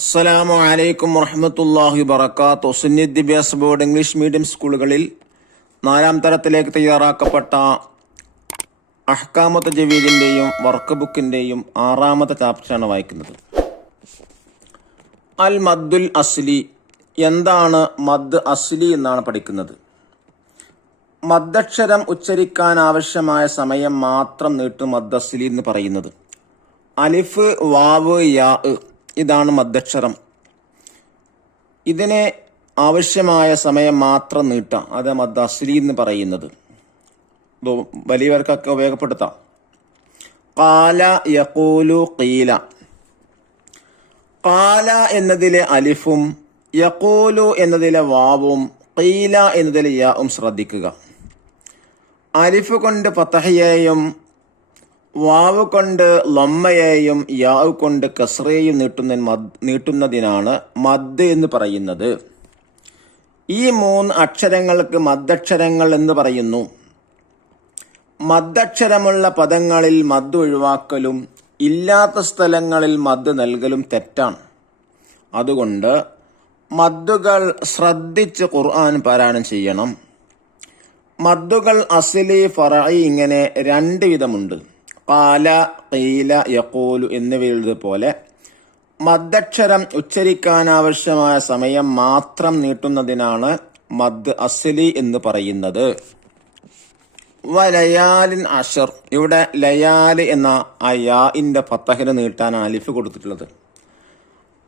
അസ്സലാമു അലൈക്കും വറഹ്മത്തുള്ളാഹി വബറകാതുഹു. സുന്നി വിദ്യാഭ്യാസ ബോർഡ് ഇംഗ്ലീഷ് മീഡിയം സ്കൂളുകളിൽ 4ാം തരത്തിലേക്ക് തയ്യാറാക്കപ്പെട്ട അഹ്കാമത്ത് ജവീദിന്റെയും വർക്ക് ബുക്കിന്റെയും 6ാമത്തെ ചാപ്റ്ററാണ് വായിക്കുന്നത്. അൽ മദ്ദുൽ അസ്ലി. എന്താണ് മദ് അസ്ലി എന്നാണ് പഠിക്കുന്നത്. മദ്ദക്ഷരം ഉച്ചരിക്കാൻ ആവശ്യമായ സമയം മാത്രം നീട്ടും മദ് അസ്ലി എന്ന് പറയുന്നത്. അലിഫ്, വാവ്, യാ ഇതാണ് മദ്ദക്ഷരം. ഇതിനെ ആവശ്യമായ സമയം മാത്രം നീട്ടാം. അത് മദ് അസ്ലി എന്ന് പറയുന്നത്. വലിയവർക്കൊക്കെ ഉപയോഗപ്പെടുത്താം. ഖാല, യഖൂലു, ഖീല. ഖാല എന്നതിലെ അലിഫും യഖൂലു എന്നതിലെ വാവും ഖീല എന്നതിലെ യാവും ശ്രദ്ധിക്കുക. അലിഫ് കൊണ്ട് ഫതഹയെയും വാവ് കൊണ്ട് ലമ്മയെയും യാവ് കൊണ്ട് കസ്റയെയും നീട്ടുന്നതിനാണ് മദ് എന്ന് പറയുന്നത്. ഈ 3 അക്ഷരങ്ങൾക്ക് മദ്ദക്ഷരങ്ങൾ എന്ന് പറയുന്നു. മദ്ദക്ഷരമുള്ള പദങ്ങളിൽ മദ് ഒഴിവാക്കലും ഇല്ലാത്ത സ്ഥലങ്ങളിൽ മദ് നൽകലും തെറ്റാണ്. അതുകൊണ്ട് മദ്ദുകൾ ശ്രദ്ധിച്ച് ഖുർആൻ പാരായണം ചെയ്യണം. മദ്ദുകൾ അസ്ലി, ഫറഈ ഇങ്ങനെ 2 വിധമുണ്ട്. ഖാല, ഖീല, യഖൂലു എന്നിവയുള്ളതുപോലെ മദ്ദക്ഷരം ഉച്ചരിക്കാൻ ആവശ്യമായ സമയം മാത്രം നീട്ടുന്നതിനാണ് മദ് അസ്ലി എന്ന് പറയുന്നത്. വലയാലിൻ അഷർ. ഇവിടെ ലയാല് എന്ന ആ യാഇന്റെ ഫതഹിന് നീട്ടാനാണ് അലിഫ് കൊടുത്തിട്ടുള്ളത്.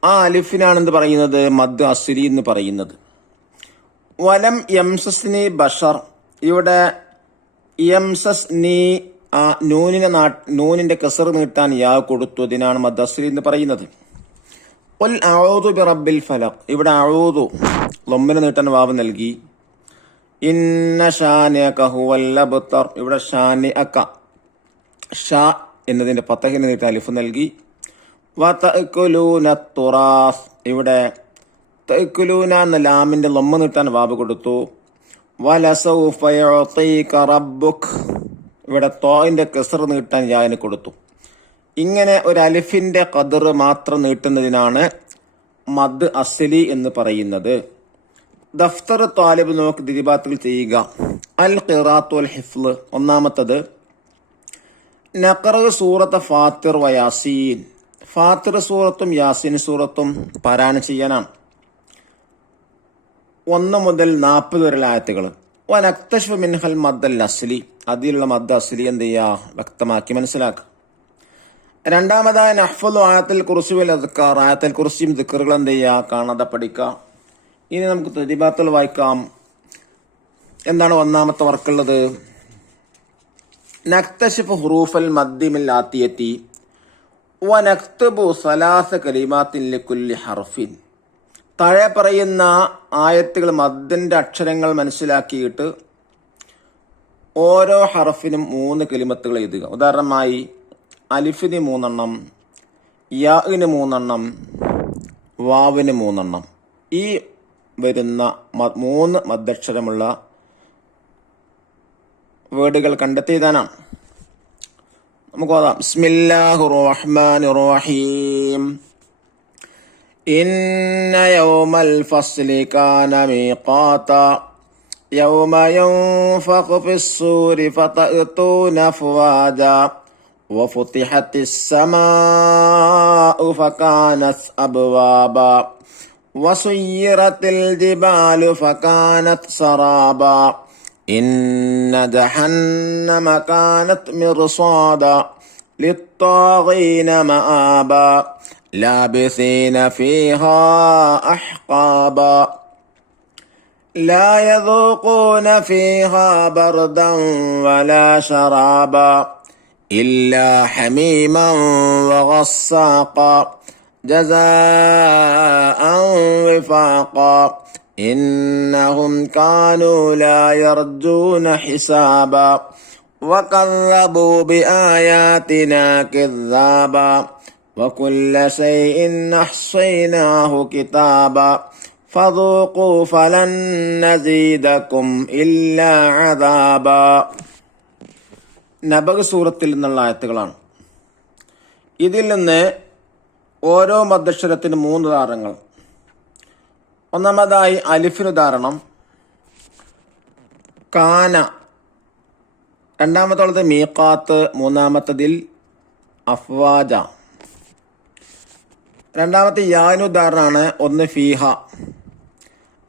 ആ അലിഫിനാണ് എന്ത് പറയുന്നത്? മദ് അസ്ലി എന്ന് പറയുന്നത്. വലം യംസസ്നി ബഷർ. ഇവിടെ യംസസ്നി ആ നൂനിന്റെ കസർ നീട്ടാൻ യാ കൊടുത്തു. അതിനാണ് മദ് അസ്ലി എന്ന് പറയുന്നത്. ഖുൽ അഊദു ബിറബ്ബിൽ ഫലഖ്. ഇവിടെ അഊദു ലമ്മിന് നീട്ടാൻ വാവ് നൽകി. ഇന്ന ഷാനിഅക ഹുവൽ അബ്തർ. ഇവിടെ ഷാനിഅക ഷാ എന്നതിന്റെ ഫതഹിന് നീട്ടാൻ അലിഫ് നൽകി. വതഅകുലൂന തുറാസ്. ഇവിടെ തഅകുലൂന എന്ന ലാമിന്റെ ലമ്മ നീട്ടാൻ വാവ് കൊടുത്തു. വലസൗഫ യുഅതീക റബ്ബുക. ഇവിടെ തോയിന്റെ കസർ നീട്ടാൻ യാന് കൊടുത്തു. ഇങ്ങനെ ഒരു അലിഫിന്റെ ഖദർ മാത്രം നീട്ടുന്നതിനാണ് മദ് അസ്ലി എന്ന് പറയുന്നത്. ദഫ്തർ താലിബ് നോക്ക് ദിരിബാത്തുകൾ ചെയ്യുക. അൽ ഖിറാഅത്ത് വൽ ഹിഫ്ള്. ഒന്നാമത്തത് നഖറ സൂറത്ത് ഫാത്തിർ വ യാസീൻ. ഫാത്തിർ സൂറത്തും യാസീൻ സൂറത്തും പാരായണം ചെയ്യാനാണ്. 1 മുതൽ 40 വരെയുള്ള ആയത്തുകൾ. വനക്തശ്ഫ മിൻഹൽ മദ്ദൽ അസ്ലി. അതിലുള്ള മദ് അസ്ലി എന്ത് ചെയ്യുക? വ്യക്തമാക്കി മനസ്സിലാക്കുക. രണ്ടാമതായ നഹ്ഫദു ആയത്തുൽ കുർസി വൽ അദ്കാർ. ആയത്തുൽ കുർസിയും ദിക്റുകൾ എന്ത് ചെയ്യുക? കാണാതെ പഠിക്കുക. ഇനി നമുക്ക് തദ്ബീബാത്തുകൾ വായിക്കാം. എന്താണ് ഒന്നാമത്തെ വർക്കുള്ളത്? നക്തശ്ഫു ഹുറൂഫൽ മദ്ദി മിൽ ആതിയതി വനക്തബു സലാസ കലിമാത്തിൻ ലികുല്ലി ഹർഫിൻ. താഴെ പറയുന്ന ആയത്തുകൾ മദ്ദിന്റെ അക്ഷരങ്ങൾ മനസ്സിലാക്കിയിട്ട് ഓരോ ഹർഫിനും 3 കലിമത്തുകൾ എഴുതുക. ഉദാഹരണമായി അലിഫിന് 3 എണ്ണം, യാഇന് 3 എണ്ണം, വാവിന് 3 എണ്ണം. ഈ വരുന്ന 3 മദ്ദക്ഷരമുള്ള വേർഡുകൾ കണ്ടെത്തിയതാണ്. നമുക്ക് ഓതാം. ബിസ്മില്ലാഹിർ റഹ്മാനിർ റഹീം. ഇന്ന യൗമൽ ഫസ്ലി കാന മീഖാത യൗമ യൻഫഖു ഫിസ്സൂരി ഫതഅതൂന അഫ്വാജ വഫുതിഹത്തിസ് സമാഉ ഫകാനത് അബ്വാബ വസുയ്യിറത്തിൽ ജിബാലു ഫകാനത് സറാബ ഇന്ന ജഹന്നമ കാനത് മിർസാദ ലിത്താഗീന മആബ ലാബിസീന ഫീഹാ അഹ്ഖാബ ലാ യദൂഖൂന ഫീഹാ ബർദൻ വലാ ശറാബ ഇല്ലാ ഹമീമൻ വഗസ്സാഖ ജസാഅൻ വിഫാഖ ഇന്നഹും കാനൂ ലാ യർജൂന ഹിസാബ വകദ്ദബൂ ബിആയാതിനാ കിദ്ദാബ وكل شيء أحصيناه كتابا فذوقوا فلن نزيدكم إلا عذابا. നബഅ് സൂറത്തിൽ നിന്നുള്ള ആയത്തുകളാണ്. ഇതിൽ നിന്ന് ഓരോ മദ്ദക്ഷരത്തിന് 3 ഉദാഹരണങ്ങൾ. ഒന്നാമതായി അലിഫിന് ഉദാഹരണം കാന, രണ്ടാമത്തുള്ളത് മീഖാത്ത്, മൂന്നാമത്തതിൽ അഫ്വാജ. രണ്ടാമത്തെ യാന് ഉദാഹരണമാണ് 1 ഫീഹ,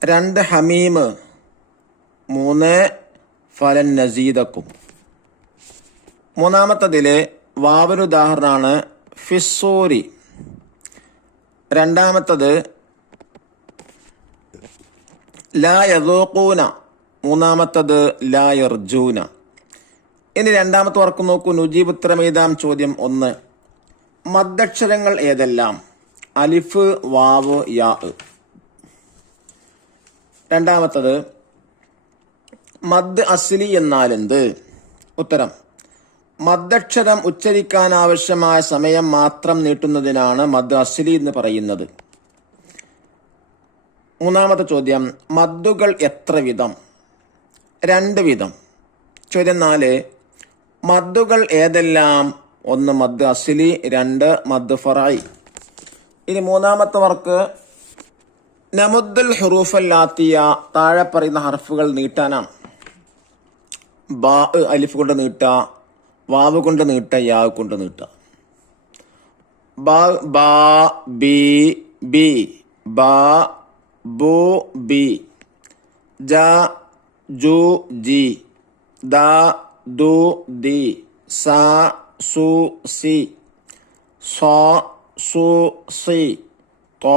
2 ഹമീം, 3 ഫലൻ നസീദക്കും. മൂന്നാമത്തതില് വാവിന് ഉദാഹരണമാണ് ഫിസ്സൂരി, രണ്ടാമത്തത് ലാ യദൂഖൂന, മൂന്നാമത്തത് ലാ യർജൂന. ഇനി രണ്ടാമത്തെ വർക്ക് നോക്കൂ. നുജീബ് ഉത്തരമെഴുതാം. ചോദ്യം 1, മദ്ദക്ഷരങ്ങൾ ഏതെല്ലാം? അലിഫ്, വാവ്, യാ. രണ്ടാമത്തത് മദ് അസ്ലി എന്നാൽ എന്ത്? ഉത്തരം, മദ്ദക്ഷരം ഉച്ചരിക്കാൻ ആവശ്യമായ സമയം മാത്രം നീട്ടുന്നതിനാണ് മദ് അസ്ലി എന്ന് പറയുന്നത്. മൂന്നാമത്തെ ചോദ്യം, മദ്ദുകൾ എത്ര വിധം? 2 വിധം. ചോദ്യം 4, മദ്ദുകൾ ഏതെല്ലാം? 1 മദ് അസ്ലി, 2 മദ് ഫറഈ. ഇനി മൂന്നാമത്തെ വർക്ക് നമുദ്ദുൽ ഹുറൂഫൽ ആത്തിയ, താഴെ പറയുന്ന ഹർഫുകൾ നീട്ടാനാണ്. ബാ അലിഫ് കൊണ്ട് നീട്ട, വാവ് കൊണ്ട് നീട്ട, യാ കൊണ്ട് നീട്ട. ബാ ബാ ബി ബി, ബാ ബു ബി, ജ ജു ജി, ദ ദു ദി, സ സു സി, സ സു സി, ത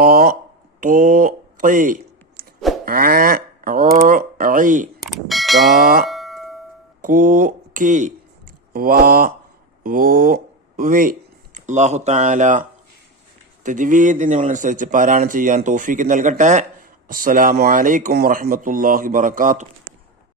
തു തി, അ ഉ ഇ, ക കു കി, വ വു വി. അല്ലാഹു തആല തജ്വീദ് നിയമങ്ങളനുസരിച്ച് പാരായണം ചെയ്യാൻ തൗഫീഖ് നൽകട്ടെ. അസ്സലാമു അലൈക്കും വറഹ്മത്തുള്ളാഹി വബറകാതുഹു.